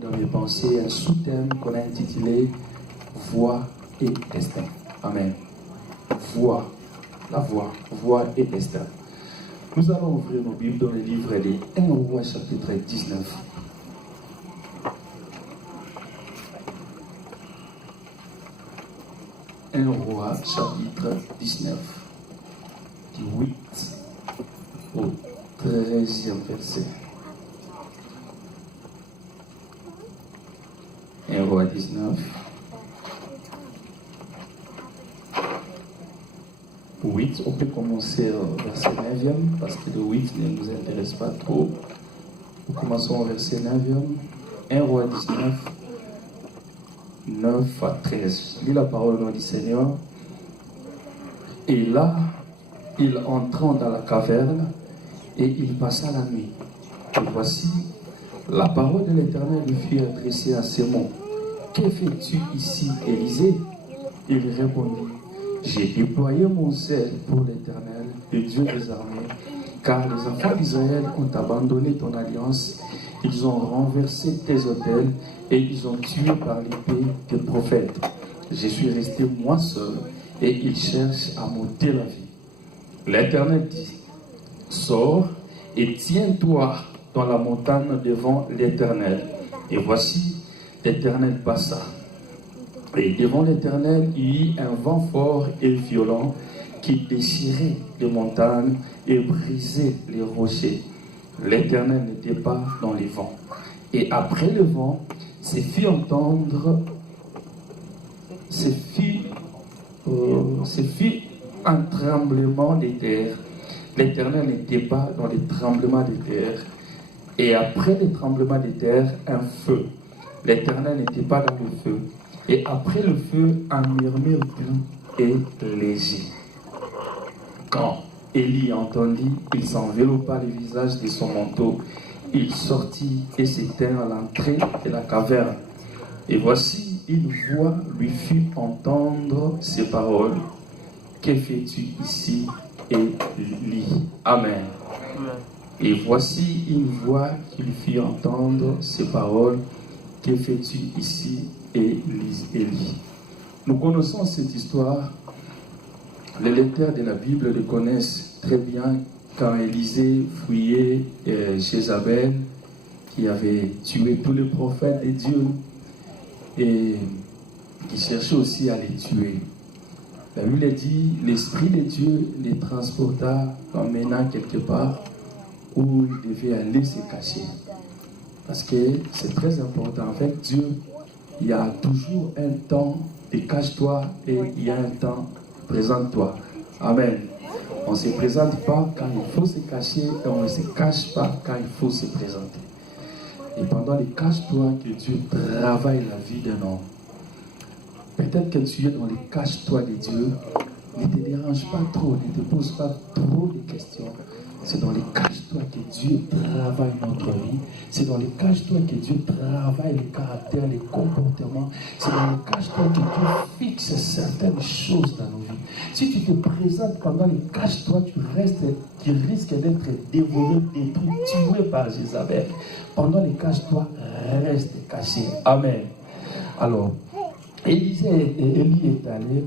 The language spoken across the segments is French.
Dans mes pensées, un sous-thème qu'on a intitulé Voix et destin. Amen. Voix, la voix et destin. Nous allons ouvrir nos Bibles dans le livre des 1 Roi chapitre 19. Un Roi chapitre 19, du 8 au 13e verset. 1 Roi 19. 8, on peut commencer au verset 9e parce que le 8 ne nous intéresse pas trop. Nous commençons au verset 9e. 1 Roi 19, 9 à 13. Je lis la parole au nom du Seigneur. Et là, il entrant dans la caverne et il passa la nuit. Et voici, la parole de l'Éternel lui fut adressée à ces mots. Que fais-tu ici, Élisée? Il répondit, j'ai déployé mon zèle pour l'Éternel, le Dieu des armées, car les enfants d'Israël ont abandonné ton alliance, ils ont renversé tes autels et ils ont tué par l'épée tes prophètes. Je suis resté moi seul et ils cherchent à m'ôter la vie. L'Éternel dit, sors et tiens-toi dans la montagne devant l'Éternel. Et voici, l'Éternel passa. Et devant l'Éternel, il y eut un vent fort et violent qui déchirait les montagnes et brisait les rochers. L'Éternel n'était pas dans les vents. Et après le vent, se fit un tremblement des terres. L'Éternel n'était pas dans les tremblements des terres. Et après les tremblements des terres, un feu. L'Éternel n'était pas dans le feu. Et après le feu, un murmure doux et léger. Quand Élie entendit, il s'enveloppa le visage de son manteau. Il sortit et s'éteint à l'entrée de la caverne. Et voici, une voix lui fit entendre ces paroles. Que fais-tu ici, Élie? Amen. Et voici une voix qui lui fit entendre ces paroles. Que fais-tu ici, Élie? Nous connaissons cette histoire. Les lecteurs de la Bible le connaissent très bien quand Élisée fuyait Jézabel, qui avait tué tous les prophètes de Dieu et qui cherchait aussi à les tuer. La Bible dit, l'Esprit de Dieu les transporta, l'emmena quelque part où il devait aller se cacher. Parce que c'est très important. Avec Dieu, il y a toujours un temps de cache-toi et il y a un temps présente-toi. Amen. On ne se présente pas quand il faut se cacher et on ne se cache pas quand il faut se présenter. Et pendant les cache-toi que Dieu travaille la vie d'un homme. Peut-être que tu es dans les cache-toi de Dieu. Ne te dérange pas trop, ne te pose pas trop de questions. C'est dans les cache-toi que Dieu travaille notre vie. C'est dans les cache-toi que Dieu travaille les caractères, les comportements. C'est dans les cache-toi que Dieu fixe certaines choses dans nos vies. Si tu te présentes pendant les cache-toi, tu risques d'être dévoré, détruit, tué par Jézabel. Pendant les cache-toi, reste caché. Amen. Alors, Élie est allé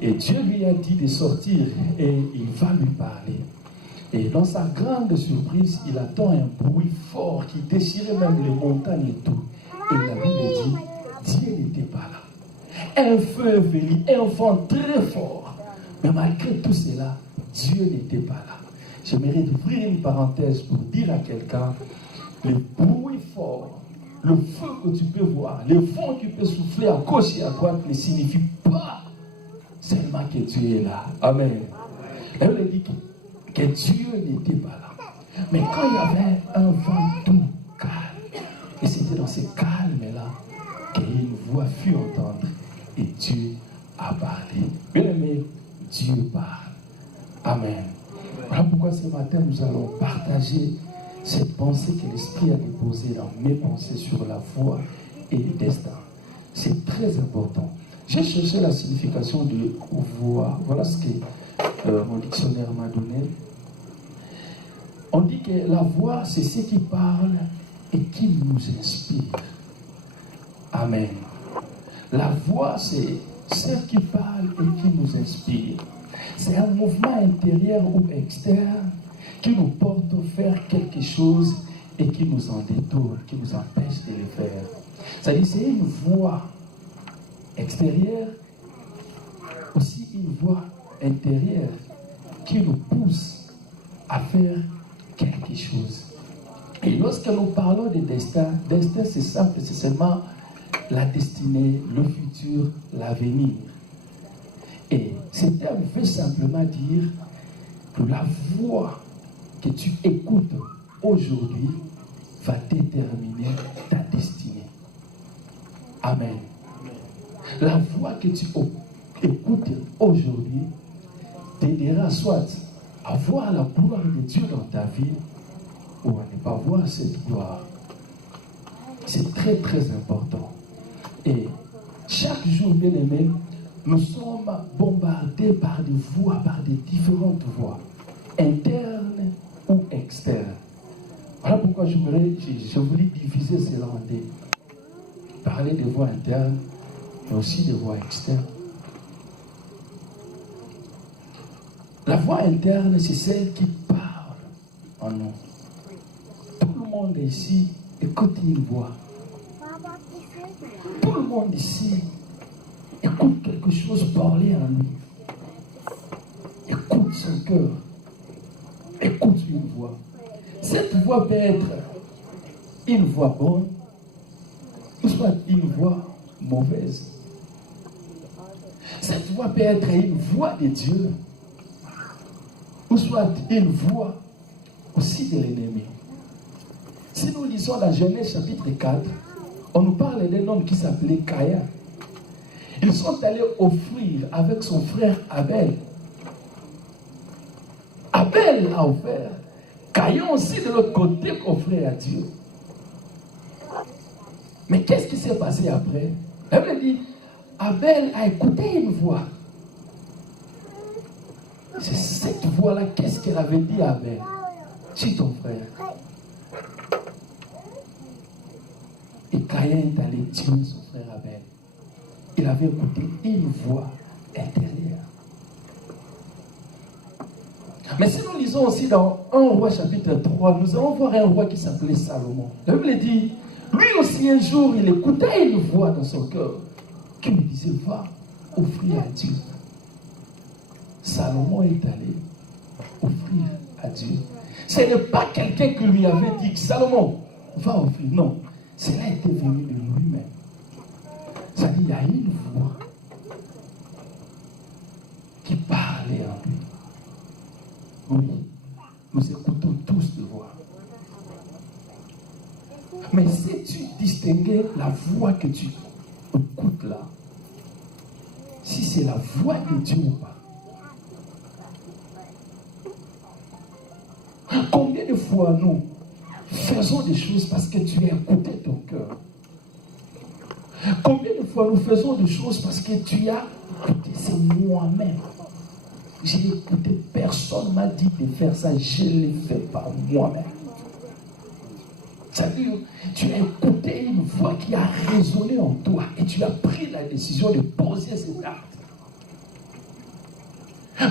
et Dieu lui a dit de sortir et il va lui parler. Et dans sa grande surprise, il attend un bruit fort qui déchirait même les montagnes et tout. Et la Bible dit, Dieu n'était pas là. Un feu est venu, un vent très fort. Mais malgré tout cela, Dieu n'était pas là. J'aimerais ouvrir une parenthèse pour dire à quelqu'un, le bruit fort, le feu que tu peux voir, le vent qui peut souffler à gauche et à droite ne signifie pas seulement que Dieu est là. Amen. La Bible dit que Dieu n'était pas là. Mais quand il y avait un vent doux, calme, et c'était dans ce calme-là qu'une voix fut entendre et Dieu a parlé. Bien aimé, Dieu parle. Amen. Voilà pourquoi ce matin nous allons partager cette pensée que l'Esprit a déposée dans mes pensées sur la foi et le destin. C'est très important. J'ai cherché la signification de voix. Voilà ce que mon dictionnaire m'a donné. On dit que la voix, c'est ce qui parle et qui nous inspire. Amen. La voix, c'est celle qui parle et qui nous inspire. C'est un mouvement intérieur ou externe qui nous porte à faire quelque chose et qui nous en détourne, qui nous empêche de le faire. C'est-à-dire, c'est une voix extérieure, aussi une voix intérieure qui nous pousse à faire quelque chose. Et lorsque nous parlons de destin, destin c'est simple, c'est seulement la destinée, le futur, l'avenir. Et ce terme veut simplement dire que la voix que tu écoutes aujourd'hui va déterminer ta destinée. Amen. La voix que tu écoutes aujourd'hui t'aidera soit à voir la gloire de Dieu dans ta vie ou à ne pas voir cette gloire. C'est très très important. Et chaque jour, bien aimé, nous sommes bombardés par des voix, par des différentes voix, internes ou externes. Voilà pourquoi je voulais diviser cela en deux. Parler des voix internes, mais aussi des voix externes. La voix interne, c'est celle qui parle en nous. Tout le monde ici écoute une voix. Tout le monde ici écoute quelque chose parler en lui. Écoute son cœur. Écoute une voix. Cette voix peut être une voix bonne, ou soit une voix mauvaise. Cette voix peut être une voix de Dieu, ou soit une voix aussi de l'ennemi. Si nous lisons la Genèse chapitre 4, on nous parle d'un homme qui s'appelait Caïn. Ils sont allés offrir avec son frère Abel. Abel a offert. Caïn aussi de l'autre côté offrait à Dieu. Mais qu'est-ce qui s'est passé après? Elle me dit, Abel a écouté une voix. C'est cette voix-là, qu'est-ce qu'elle avait dit à Abel? C'est ton frère. Et Caïn est allé tuer son frère Abel. Il avait écouté une voix intérieure. Mais si nous lisons aussi dans 1 roi chapitre 3, nous allons voir un roi qui s'appelait Salomon. La Bible dit, lui aussi un jour, il écoutait une voix dans son cœur qui lui disait, va offrir à Dieu. Salomon est allé offrir à Dieu. Ce n'est pas quelqu'un qui lui avait dit, Salomon, va offrir. Non, cela était venu de lui-même. C'est-à-dire, il y a une voix qui parlait en lui. Oui, nous écoutons tous de voix. Mais si tu distinguais la voix que tu écoutes là, si c'est la voix de Dieu ou pas. Combien de fois nous faisons des choses parce que tu as écouté ton cœur? Combien de fois nous faisons des choses parce que tu as écouté? C'est moi-même. J'ai écouté, personne ne m'a dit de faire ça, je l'ai fait par moi-même. C'est-à-dire, tu as écouté une voix qui a résonné en toi et tu as pris la décision de poser cet acte.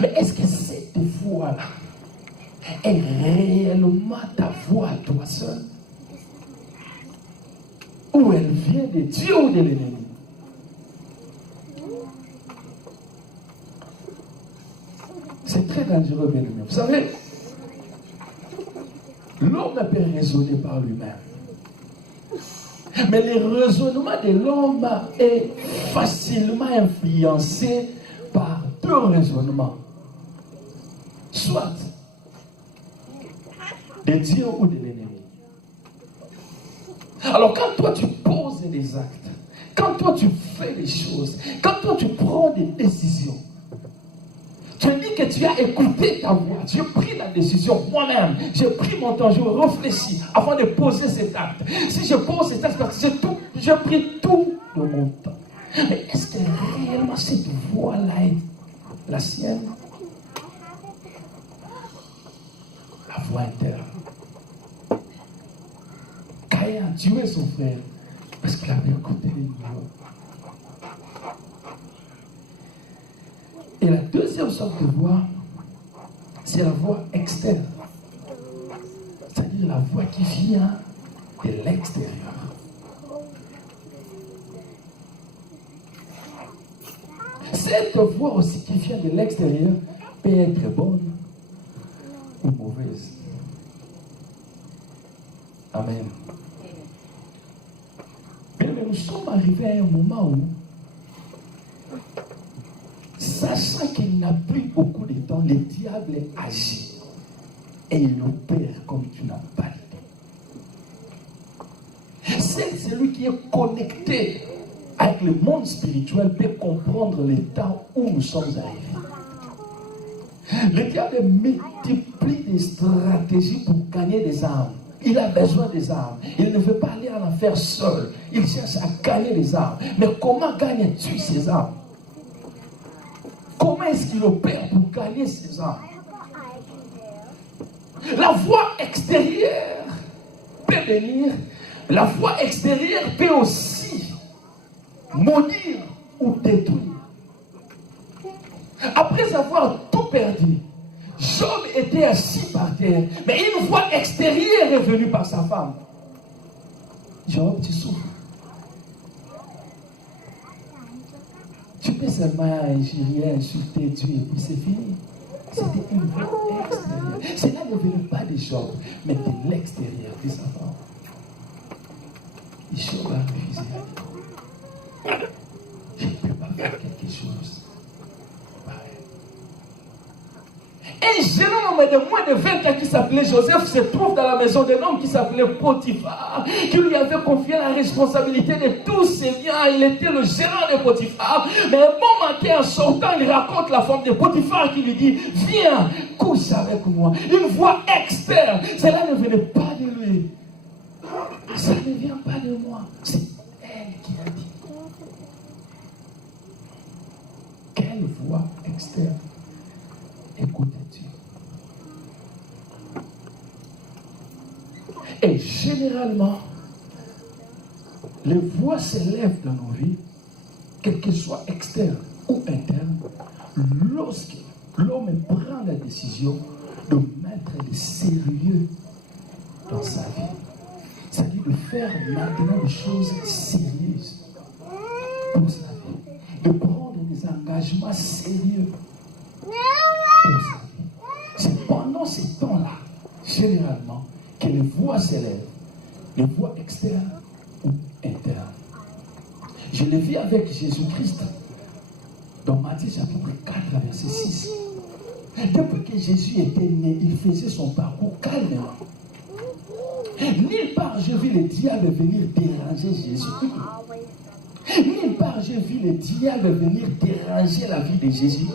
Mais est-ce que cette voix-là est réellement ta voix à toi seul? Ou elle vient de Dieu ou de l'ennemi? C'est très dangereux, bien aimé. Vous savez, l'homme peut raisonner par lui-même. Mais le raisonnement de l'homme est facilement influencé par deux raisonnements. Soit de Dieu ou de l'ennemi. Alors quand toi tu poses des actes, quand toi tu fais des choses, quand toi tu prends des décisions, tu dis que tu as écouté ta voix, tu as pris la décision moi-même, j'ai pris mon temps, je réfléchis avant de poser cet acte. Si je pose cet acte, j'ai pris tout de mon temps. Mais est-ce que réellement cette voix-là est la sienne? La voix interne. Caïn a tué son frère parce qu'il avait écouté une voix. Et la deuxième sorte de voix, c'est la voix externe. C'est-à-dire la voix qui vient de l'extérieur. Cette voix aussi qui vient de l'extérieur peut être bonne ou mauvaise. Amen. Mais nous sommes arrivés à un moment où, sachant qu'il n'a plus beaucoup de temps, le diable agit et il opère comme tu n'as pas idée. C'est celui qui est connecté avec le monde spirituel peut comprendre le temps où nous sommes arrivés. Le diable multiplie des stratégies pour gagner des âmes. Il a besoin des âmes. Il ne veut pas aller en enfer seul. Il cherche à gagner des âmes. Mais comment gagnes-tu ces âmes? Comment est-ce qu'il opère pour gagner ces âmes? La voix extérieure peut venir. La voix extérieure peut aussi maudire ou détruire. Après avoir tout perdu, Job était assis par terre, mais une voix extérieure est venue par sa femme. Job, tu souffres. Tu peux seulement injurier, insulter, tuer, et puis c'est fini. C'était une voix extérieure. Cela ne venait pas de Job, mais de l'extérieur de sa femme. Et Job a refusé. Je ne peux pas faire quelque chose. Un jeune homme de moins de 20 ans qui s'appelait Joseph se trouve dans la maison d'un homme qui s'appelait Potiphar, qui lui avait confié la responsabilité de tous ses biens. Il était le gérant de Potiphar. Mais un bon matin, en sortant, il raconte la femme de Potiphar qui lui dit: viens, couche avec moi. Une voix externe. Cela ne venait pas de lui. Ça ne vient pas de moi. C'est elle qui a dit. Quelle voix externe écoutes-tu? Et généralement, les voix s'élèvent dans nos vies, quel que soit externe ou interne, lorsque l'homme prend la décision de mettre des sérieux dans sa vie. C'est-à-dire de faire maintenant des choses sérieuses pour sa vie, de prendre des engagements sérieux pour sa vie. C'est pendant ces temps-là, généralement, que les voix s'élèvent, les voix externes ou internes. Je le vis avec Jésus-Christ dans Matthieu chapitre 4, verset 6. Depuis que Jésus était né, il faisait son parcours calmement. Nulle part je vis le diable venir déranger Jésus. Nulle part je vis le diable venir déranger la vie de Jésus.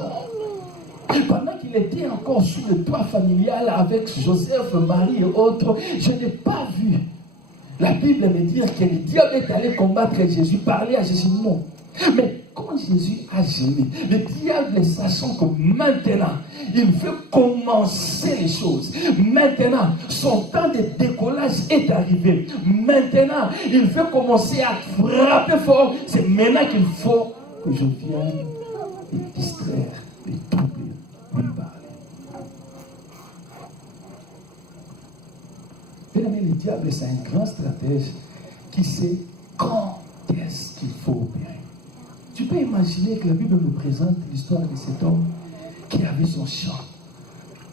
Pendant qu'il était encore sous le toit familial avec Joseph, Marie et autres, je n'ai pas vu la Bible me dire que le diable est allé combattre Jésus, parler à Jésus. Non. Mais quand Jésus a gêné, le diable, sachant que maintenant, il veut commencer les choses. Maintenant, son temps de décollage est arrivé. Maintenant, il veut commencer à frapper fort. C'est maintenant qu'il faut que je vienne les distraire, les troubler, lui parler. Bien aimé, le diable, c'est un grand stratège qui sait quand est-ce qu'il faut opérer. Tu peux imaginer que la Bible nous présente l'histoire de cet homme qui avait son champ.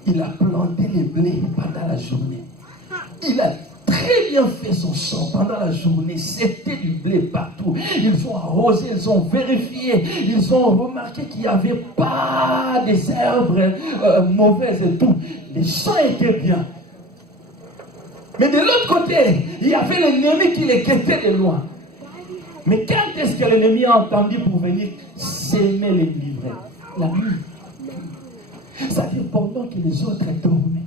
Il a planté les blés pendant la journée. Il a très bien fait son champ pendant la journée. C'était du blé partout. Ils ont arrosé, ils ont vérifié, ils ont remarqué qu'il n'y avait pas des herbes mauvaises et tout. Les champs étaient bien. Mais de l'autre côté, il y avait l'ennemi qui les guettait de loin. Mais quand est-ce que l'ennemi a entendu pour venir s'aimer les livrer? La nuit. C'est-à-dire pendant que les autres dormaient.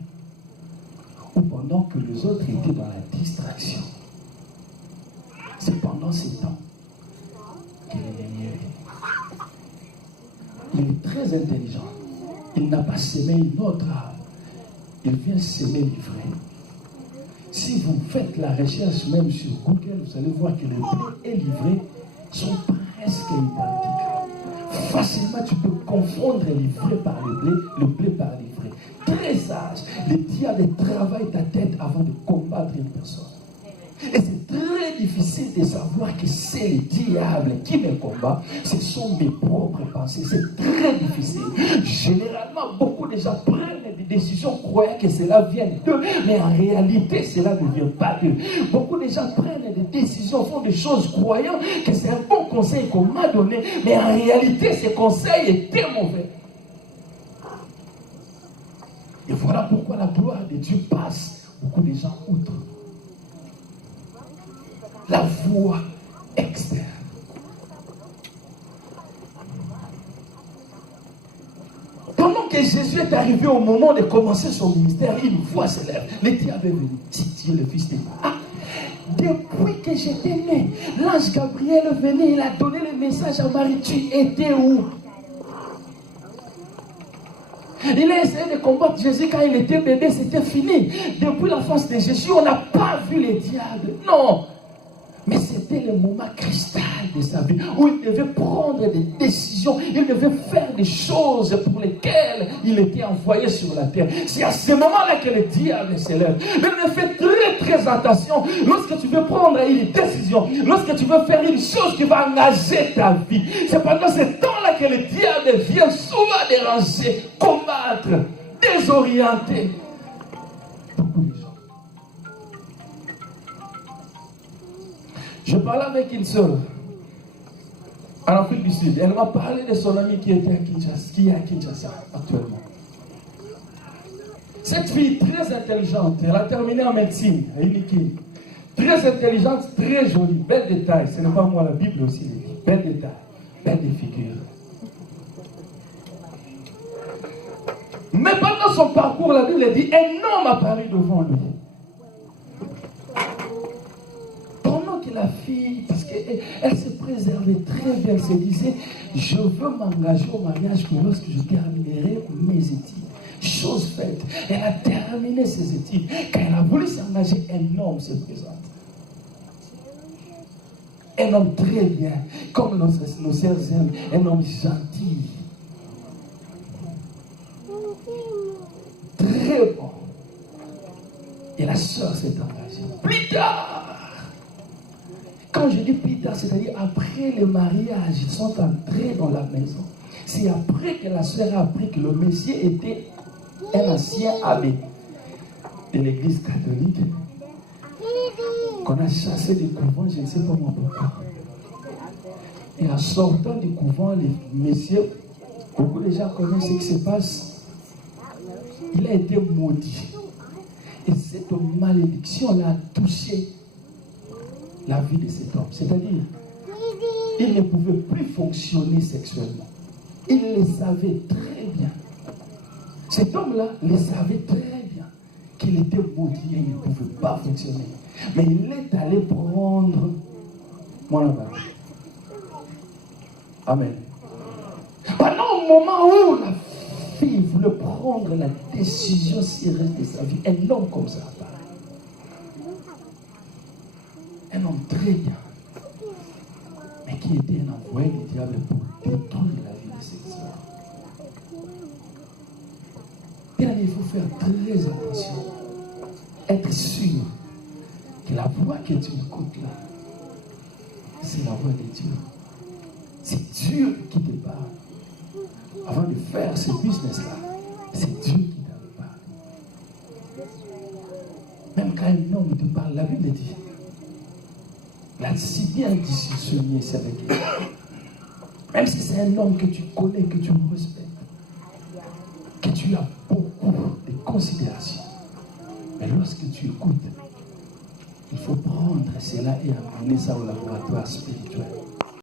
Ou pendant que les autres étaient dans la distraction. C'est pendant ces temps que l'ennemi est venu. Il est très intelligent. Il n'a pas semé une autre arme. Il vient s'aimer livrer. Si vous faites la recherche même sur Google, vous allez voir que le blé est livré sont presque identiques. Facilement, tu peux confondre l'ivraie par le blé par l'ivraie. Très sage. Le diable travaille ta tête avant de combattre une personne. Et c'est très difficile de savoir que c'est le diable qui me combat. Ce sont mes propres pensées. C'est très difficile. Généralement, beaucoup de gens prennent des décisions croyant que cela vient d'eux, mais en réalité, cela ne vient pas d'eux. Beaucoup de gens prennent des décisions, font des choses croyant que c'est un bon conseil qu'on m'a donné, mais en réalité, ce conseil était mauvais. Et voilà pourquoi la gloire de Dieu passe beaucoup de gens outre. La voie externe. Pendant que Jésus est arrivé au moment de commencer son ministère, une voix s'élève. Le diable est venu. Si tu es le fils de Dieu. Ah, depuis que j'étais né, l'ange Gabriel est venu, il a donné le message à Marie. Tu étais où? Il a essayé de combattre Jésus quand il était bébé, c'était fini. Depuis l'enfance de Jésus, on n'a pas vu le diable. Non. Mais c'était le moment cristal de sa vie où il devait prendre des décisions, il devait faire des choses pour lesquelles il était envoyé sur la terre. C'est à ce moment-là que le diable s'élève. Mais fais très très attention lorsque tu veux prendre une décision, lorsque tu veux faire une chose qui va engager ta vie. C'est pendant ce temps-là que le diable vient souvent déranger, combattre, désorienter. Beaucoup de gens. Je parlais avec une soeur en Afrique du Sud. Elle m'a parlé de son ami qui était à Kinshasa, qui est à Kinshasa actuellement. Cette fille très intelligente, elle a terminé en médecine à Unikin. Très intelligente, très jolie, belle détail. Ce n'est pas moi, la Bible aussi les dit. Belle détail, belle des figures. Mais pendant son parcours, la Bible dit un homme apparut devant lui. La fille, parce qu'elle se préservait très bien, elle se disait, je veux m'engager au mariage pour lorsque je terminerai mes études. Chose faite, elle a terminé ses études. Quand elle a voulu s'engager, un homme se présente. Un homme très bien, comme nos sœurs aiment, un homme gentil. Très bon. Et la sœur s'est engagée. Plus tard, quand je dis plus tard, c'est-à-dire après le mariage, ils sont entrés dans la maison. C'est après que la sœur a appris que le monsieur était un ancien abbé de l'église catholique qu'on a chassé du couvent, je ne sais pas moi pourquoi. Et en sortant du couvent, les messieurs, beaucoup de gens connaissent ce qui se passe. Il a été maudit. Et cette malédiction l'a touché la vie de cet homme. C'est-à-dire, il ne pouvait plus fonctionner sexuellement. Il le savait très bien. Cet homme-là le savait très bien qu'il était maudit et il ne pouvait pas fonctionner. Mais il est allé prendre mon abat. Amen. Pendant un moment où la fille voulait prendre la décision sérieuse de sa vie, un homme comme ça apparaît. Un homme très bien, mais qui était un envoyé du diable pour détruire la vie de cette soeur. Bien, il faut faire très attention, être sûr que la voix que tu écoutes là, c'est la voix de Dieu. C'est Dieu qui te parle. Avant de faire ce business-là, c'est Dieu qui te parle. Même quand un homme te parle, la Bible dit, il a si bien discerné c'est avec lui. Même si c'est un homme que tu connais, que tu respectes, que tu as beaucoup de considération. Mais lorsque tu écoutes, il faut prendre cela et amener ça au laboratoire spirituel.